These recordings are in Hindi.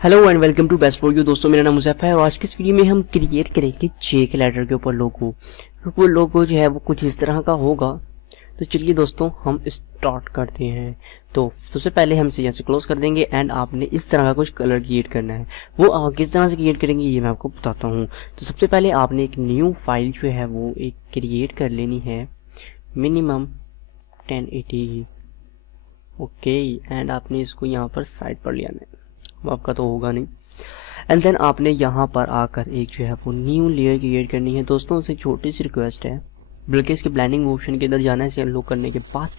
Hello and welcome to best for you. दोस्तों, मेरा नाम मुज़फ़्फ़र है और आज की इस वीडियो में हम क्रिएट करेंगे जे के लेटर के ऊपर लोगो। तो वो लोगो जो है वो कुछ इस तरह का होगा। तो चलिए दोस्तों, हम स्टार्ट करते हैं। तो सबसे पहले हम इसे यहाँ से क्लोज कर देंगे एंड आपने इस तरह का कुछ कलर क्रिएट करना है। वो किस तरह से क्रिएट करेंगे ये मैं आपको बताता हूँ। तो सबसे पहले आपने एक न्यू फाइल जो है वो एक क्रिएट कर लेनी है, मिनिमम 1080। ओके, एंड आपने इसको यहाँ पर साइड पर ले आना है, वो आपका तो होगा नहीं। एंड देन आपने यहाँ पर आकर एक जो है वो न्यू लेयर क्रिएट करनी है। दोस्तों से छोटी सी रिक्वेस्ट है, बल्कि इसके ब्लेंडिंग ऑप्शन के अंदर जाना है, इसे अनलॉक करने के बाद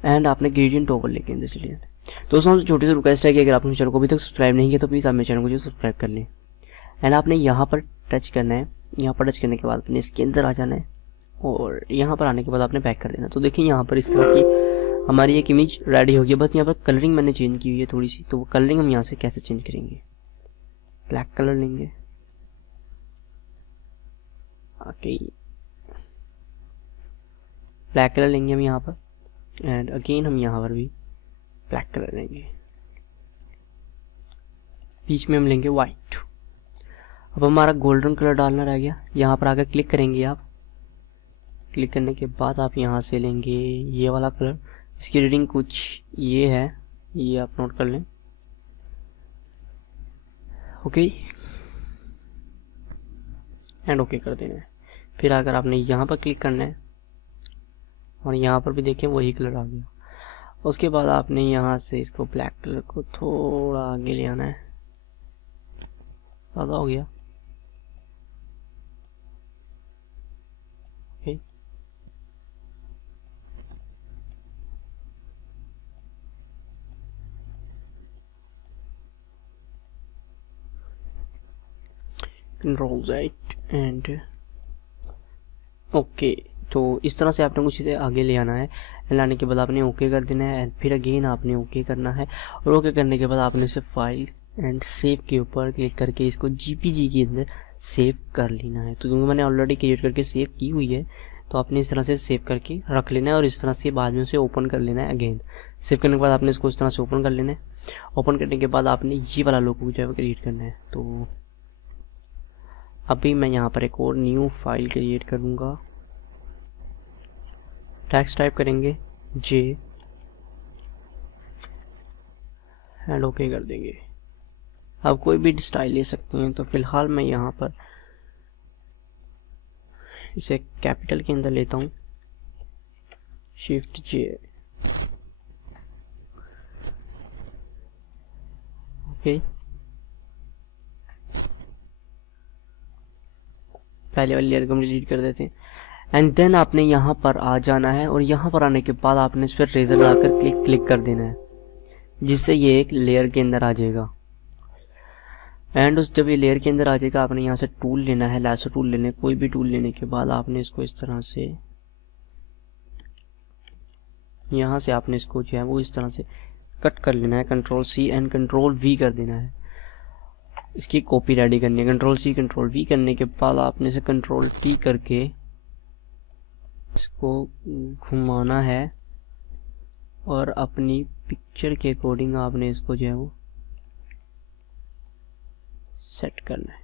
एंड आपने ग्रेडियंट ओवरले के अंदर चले जाना है। दोस्तों से छोटी सी रिक्वेस्ट है कि अगर आपने चैनल को अभी तक सब्सक्राइब नहीं किया तो प्लीज़ आप मेरे चैनल को जो सब्सक्राइब कर लें। एंड आपने यहाँ पर टच करना है। यहाँ पर टच करने के बाद अपने इसके अंदर आ जाना है और यहाँ पर आने के बाद आपने बैक कर देना। तो देखिए यहाँ पर इस तरह की हमारी एक इमेज रेडी होगी। बस यहाँ पर कलरिंग मैंने चेंज की हुई है थोड़ी सी, तो वो कलरिंग हम यहाँ से कैसे चेंज करेंगे। ब्लैक कलर लेंगे, ओके, ब्लैक कलर लेंगे हम यहाँ पर एंड अगेन हम यहाँ पर भी ब्लैक कलर लेंगे। बीच में हम लेंगे वाइट। अब हमारा गोल्डन कलर डालना रह गया। यहाँ पर आकर क्लिक करेंगे आप। क्लिक करने के बाद आप यहाँ से लेंगे ये वाला कलर। इसकी रीडिंग कुछ ये है, ये आप नोट कर लें। ओके एंड ओके कर देना है। फिर अगर आपने यहाँ पर क्लिक करना है और यहाँ पर भी देखें वही कलर आ गया। उसके बाद आपने यहाँ से इसको ब्लैक कलर को थोड़ा आगे ले आना है। ज़्यादा हो गया, okay. Control Z and okay. तो इस तरह से आपने कुछ इसे आगे ले आना है। लाने के बाद आपने ओके कर देना है एंड फिर अगेन आपने ओके करना है। और ओके करने के बाद आपने इसे फाइल एंड सेव के ऊपर क्लिक करके इसको जीपीजी के अंदर सेव कर लेना है। तो क्योंकि मैंने ऑलरेडी क्रिएट करके सेव की हुई है, तो आपने इस तरह से सेव करके रख लेना है और इस तरह से बाद में उसे ओपन कर लेना है। अगेन सेव करने के बाद आपने इसको इस तरह से ओपन कर लेना है। ओपन करने के बाद आपने ये वाला लोगो जो है वो क्रिएट करना है। तो अभी मैं यहाँ पर एक और न्यू फाइल क्रिएट करूँगा। टेक्स्ट टाइप करेंगे जे एंड ओके कर देंगे। आप कोई भी स्टाइल ले सकते हैं। तो फिलहाल मैं यहाँ पर इसे कैपिटल के अंदर लेता हूँ, शिफ्ट जे, ओके। पहले वाली लेयर को हम डिलीट कर देते हैं एंड देन आपने यहाँ पर आ जाना है और यहाँ पर आने के बाद आपने इस पर रेजर लगाकर क्लिक कर देना है, जिससे ये एक लेयर के अंदर आ जाएगा। एंड उस जब ये लेयर के अंदर आ जाएगा आपने यहाँ से टूल लेना है, लैसो टूल लेना है। कोई भी टूल लेने के बाद आपने इसको इस तरह से, यहाँ से आपने इसको जो है वो इस तरह से कट कर लेना है। Control C and control V कर देना है। इसकी कॉपी रेडी करनी है। कंट्रोल C कंट्रोल V करने के बाद आपने इसे कंट्रोल T करके इसको घुमाना है और अपनी पिक्चर के अकॉर्डिंग आपने इसको जो है वो सेट करना है।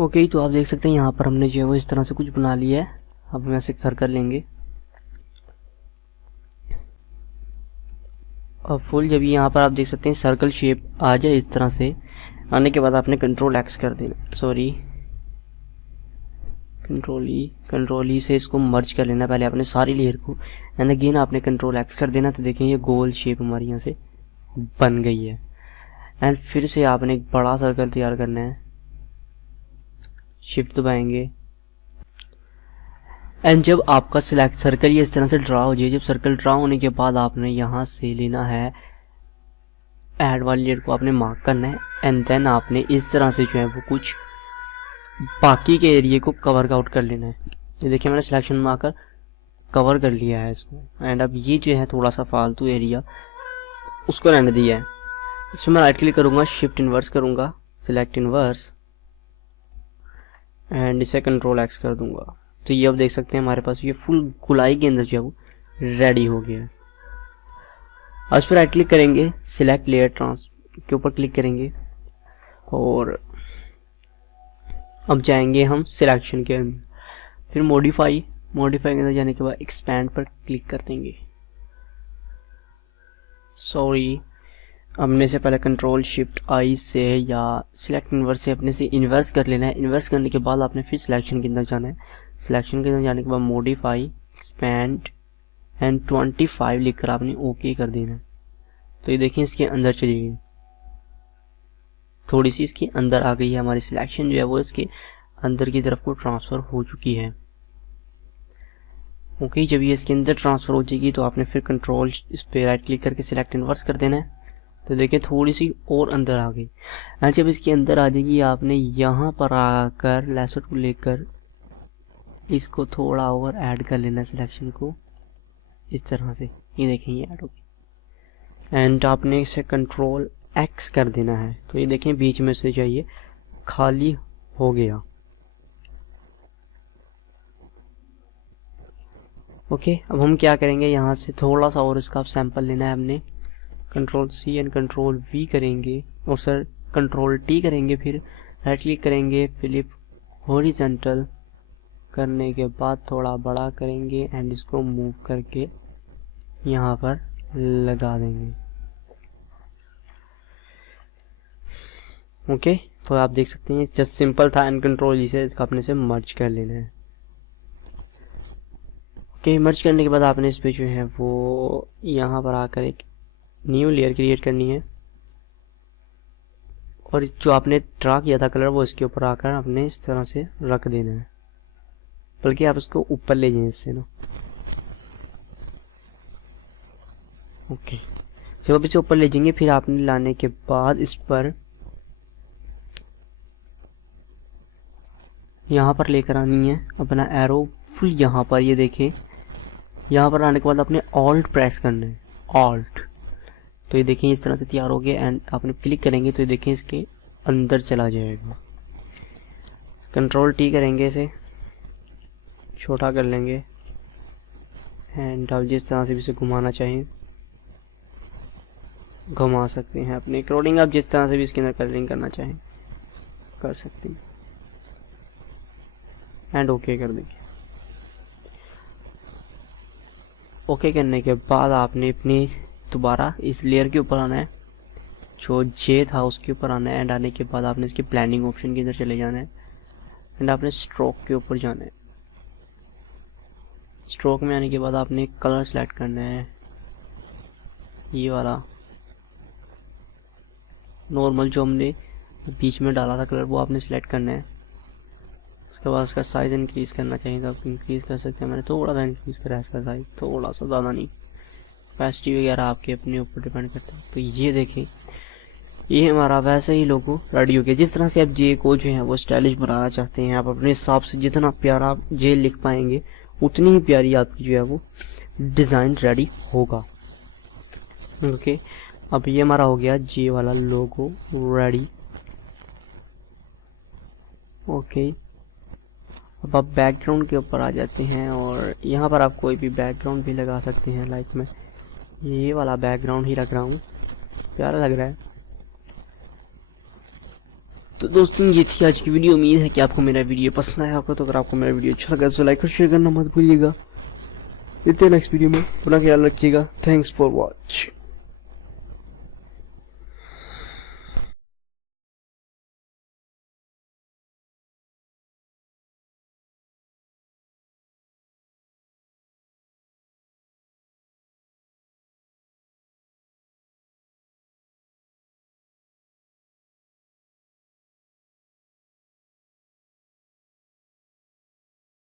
ओके, तो आप देख सकते हैं यहाँ पर हमने जो है वो इस तरह से कुछ बना लिया है। अब हम ऐसे सर्कल लेंगे और फुल जब यहाँ पर आप देख सकते हैं सर्कल शेप आ जाए इस तरह से, आने के बाद आपने कंट्रोल X कर देना, सॉरी कंट्रोल ई से इसको मर्ज कर लेना पहले आपने सारी लेयर को एंड अगेन आपने कंट्रोल X कर देना। तो देखें ये गोल शेप हमारी यहाँ से बन गई है। एंड फिर से आपने एक बड़ा सर्कल तैयार करना है। शिफ्ट दबाएंगे एंड जब आपका सिलेक्ट सर्कल ये इस तरह से ड्रा हो जाए, जब सर्कल ड्रा होने के बाद आपने यहाँ से लेना है ऐड वाली लेयर को आपने मार्क करना है एंड देन आपने इस तरह से जो है वो कुछ बाकी के एरिया को कवर आउट कर लेना है। ये देखिए मैंने सिलेक्शन में आकर कवर कर लिया है इसको। एंड अब ये जो है थोड़ा सा फालतू एरिया उसको रहने दिया है। इसमें मैं राइट क्लिक करूँगा, शिफ्ट इन्वर्स करूँगा, सिलेक्ट इन्वर्स एंड इसे कंट्रोल एक्स कर दूंगा। तो ये अब देख सकते हैं हमारे पास ये फुल गुलाई के अंदर जो है वो रेडी हो गया है। अब इस पर राइट क्लिक करेंगे, सिलेक्ट लेयर ट्रांस के ऊपर क्लिक करेंगे और अब जाएंगे हम सिलेक्शन के अंदर, फिर मॉडिफाई के अंदर जाने के बाद एक्सपैंड पर क्लिक कर देंगे। सॉरी, हमने से पहले कंट्रोल शिफ्ट आई से या सिलेक्ट इन्वर्स से अपने से इन्वर्स कर लेना है। इन्वर्स करने के बाद आपने फिर सिलेक्शन के अंदर जाना है। सिलेक्शन के अंदर जाने के बाद मॉडिफाई, एक्सपैंड एंड 25 लिखकर आपने ओके कर देना है। तो ये देखिए इसके अंदर चली गई, थोड़ी सी इसके अंदर आ गई है, हमारी सिलेक्शन जो है वो इसके अंदर की तरफ को ट्रांसफ़र हो चुकी है। ओके, जब ये इसके अंदर ट्रांसफ़र हो जाएगी तो आपने फिर कंट्रोल इस पर राइट क्लिक करके सिलेक्ट इन्वर्स कर देना है। तो देखिए थोड़ी सी और अंदर आ गई। एंड जब इसके अंदर आ जाएगी आपने यहाँ पर आकर लेसर को लेकर इसको थोड़ा और ऐड कर लेना सिलेक्शन को इस तरह से। ये देखें ये ऐड हो गई एंड आपने इसे कंट्रोल एक्स कर देना है। तो ये देखें बीच में से जाइए खाली हो गया। ओके, अब हम क्या करेंगे, यहाँ से थोड़ा सा और इसका सैंपल लेना है हमने। Control C and control V करेंगे और सर कंट्रोल टी करेंगे, फिर राइट क्लिक करेंगे, फ्लिप हॉरिजॉन्टल करने के बाद थोड़ा बड़ा करेंगे एंड इसको मूव करके यहाँ पर लगा देंगे। ओके, तो आप देख सकते हैं जस्ट सिंपल था एंड कंट्रोल जी से इसका अपने से मर्ज कर लेना है। ओके, मर्ज करने के बाद आपने इस पे जो है वो यहाँ पर आकर एक न्यू लेयर क्रिएट करनी है और जो आपने ड्रा किया था कलर वो इसके ऊपर आकर आपने इस तरह से रख देना है, बल्कि आप इसको ऊपर ले जाएं इससे ना। ओके, जब आप इसे ऊपर ले जाएंगे फिर आपने लाने के बाद इस पर यहाँ पर लेकर आनी है अपना एरो फुल यहाँ पर। ये देखें यहाँ पर आने के बाद आपने ऑल्ट प्रेस करना है, ऑल्ट। तो ये देखें इस तरह से तैयार हो गया एंड आपने क्लिक करेंगे तो ये देखें इसके अंदर चला जाएगा। कंट्रोल टी करेंगे, इसे छोटा कर लेंगे एंड आप जिस तरह से भी इसे घुमाना चाहें घुमा सकते हैं अपने अकॉर्डिंग। आप जिस तरह से भी इसके अंदर कलरिंग करना चाहें कर सकते हैं एंड ओके कर देंगे। ओके करने के बाद आपने अपनी दोबारा इस लेयर के ऊपर आना है, जो जे था उसके ऊपर आना है एंड आने के बाद आपने इसके प्लानिंग ऑप्शन के अंदर चले जाना है एंड आपने स्ट्रोक के ऊपर जाना है। स्ट्रोक में आने के बाद आपने कलर सेलेक्ट करना है, ये वाला नॉर्मल जो हमने बीच में डाला था कलर वो आपने सेलेक्ट करना है। उसके बाद इसका साइज़ इंक्रीज़ करना चाहिए तो आप इंक्रीज़ कर सकते हैं। मैंने थोड़ा सा इंक्रीज़ करा इसका साइज़, थोड़ा सा, ज़्यादा नहीं। कैपेसिटी वगैरह आपके अपने ऊपर डिपेंड करता है। तो ये देखें ये हमारा वैसे ही लोगो रेडी हो गया। जिस तरह से आप जे को जो है वो स्टाइलिश बनाना चाहते हैं, आप अपने हिसाब से जितना प्यारा आप जे लिख पाएंगे उतनी ही प्यारी आपकी जो है वो डिज़ाइन रेडी होगा। ओके, अब ये हमारा हो गया जे वाला लोगो रेडी। ओके, अब आप बैकग्राउंड के ऊपर आ जाते हैं और यहाँ पर आप कोई भी बैकग्राउंड भी लगा सकते हैं। लाइक मैं ये वाला बैकग्राउंड ही रख रहा हूँ, प्यारा लग रहा है। तो दोस्तों ये थी आज की वीडियो। उम्मीद है कि आपको मेरा वीडियो पसंद आया होगा। तो अगर आपको मेरा वीडियो अच्छा लगा तो लाइक और शेयर करना मत भूलिएगा। मिलते हैं नेक्स्ट वीडियो में, अपना ख्याल रखिएगा। Thanks for watch.